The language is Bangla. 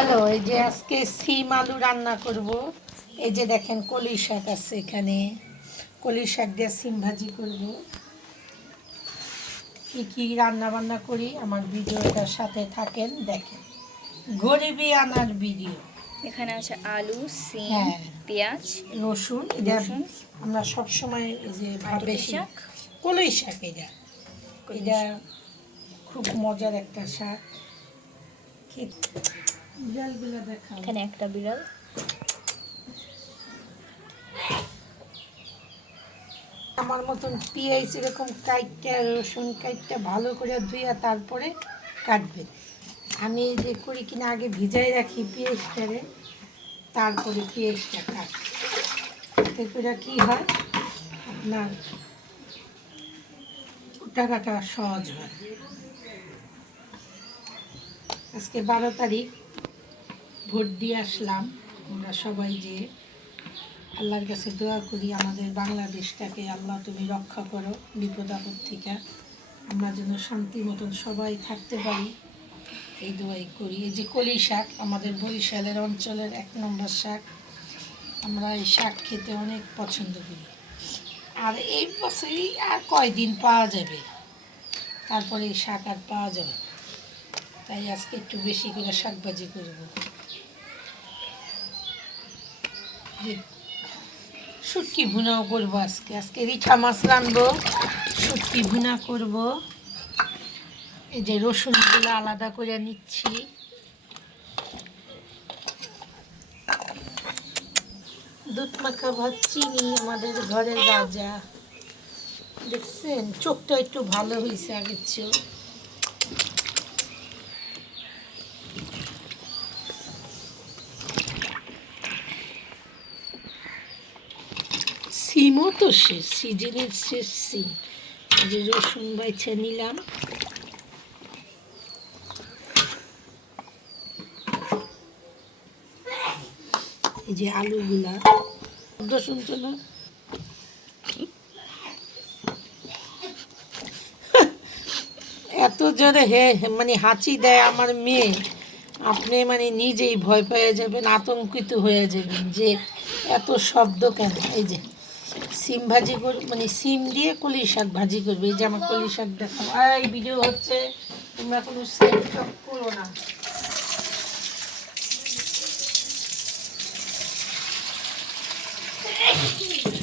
হ্যালো, এই যে আজকে সিম আলু রান্না করব। এই যে দেখেন কলি শাক আছে এখানে, কলি শাক দিয়ে সিম ভাজি করব। কি কি রান্না বান্না করি আমার ভিডিওটার সাথে থাকেন, দেখেন। গরিবি আনার ভিডিও। এখানে আছে আলু, সিম, হ্যাঁ, পেঁয়াজ, রসুন। এটা রসুন, আমরা সবসময় এই যে আটিকি বেশি শাক, কলই শাক, কলমি এটা শাক। খুব মজার একটা শাক। বিড়ালগুলো দেখাও। এখানে একটা বিড়াল। আমার মতন পেঁয়াজ এরকম কাইটটা, রসুন কাইটটা ভালো করে ধুইয়া তারপরে কাটবেন। আমি যে করি কিনা আগে ভিজাই রাখি পেঁয়াজটারে, তারপরে পেঁয়াজটা কাটি। এতে করে কী হয়, আপনার কুটা কাটা সহজ হয়। আজকে 12 তারিখ, ভোট দিয়ে আসলাম। আমরা সবাই যে আল্লাহর কাছে দোয়া করি আমাদের বাংলাদেশটাকে, আল্লাহ তুমি রক্ষা করো বিপদ আপদ থেকে, আমরা যেন শান্তি মতন সবাই থাকতে পারি, এই দোয়াই করি। এই যে কলি শাক আমাদের বরিশালের অঞ্চলের 1 নম্বর শাক। আমরা এই শাক খেতে অনেক পছন্দ করি। আর এই বছরই আর কয়দিন পাওয়া যাবে, তারপরে এই শাক আর পাওয়া যাবে না। তাই আজকে একটু বেশি করে শাক ভাজি করবো। শুটকি ভুনাও করবো আজকে। আজকে রিঠা মাছ রানবো, শুটকি ভুনা করব। এই যে রসুনগুলো আলাদা করে নিচ্ছি। দুধ মাখা ভাত, চিনি আমাদের ঘরের রাজা। দেখছেন চোখটা একটু ভালো হয়েছে আগের চেয়েও। সিমও তো শেষ, সিজনের শেষ সিম। এই যে রসুন বাইছে নিলাম। এই যে আলুগুলা, শব্দ শুনছো না? এত জোরে মানে হাঁচি দেয় আমার মেয়ে, আপনি মানে নিজেই ভয় পেয়ে যাবেন, আতঙ্কিত হয়ে যাবেন যে এত শব্দ কেন। এই যে সিম ভাজি মানে সিম দিয়ে কলি শাক ভাজি করবে। এই যে আমার কলি শাক দেখাও, এই ভিডিও হচ্ছে, তোমরা কোনো সেট করো না।